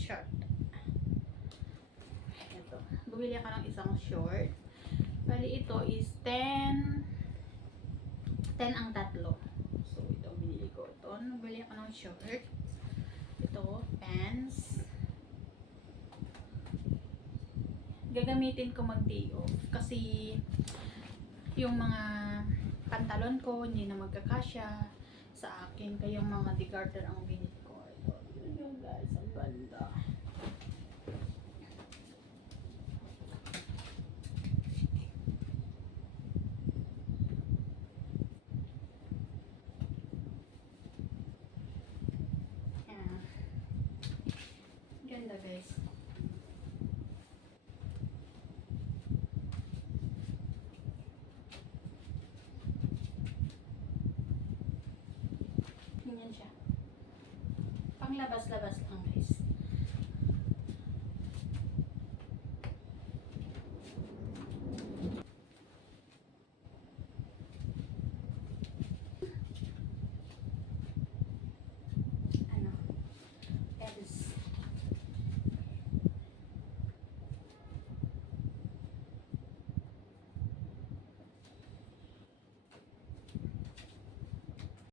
short. Ito. Bumili ako ng isang short. Bali ito is 10 ang tatlo. So ito binili ko. Ito, bumili ako ng short. Ito, pants. Gagamitin ko mag-day off kasi yung mga pantalon ko hindi na magkakasya sa akin, kaya yung mga de-garter ang binili ko. Ito, yun guys, ang ganda. Yan. Ganda guys. Ganyan siya. Panglabas-labas lang.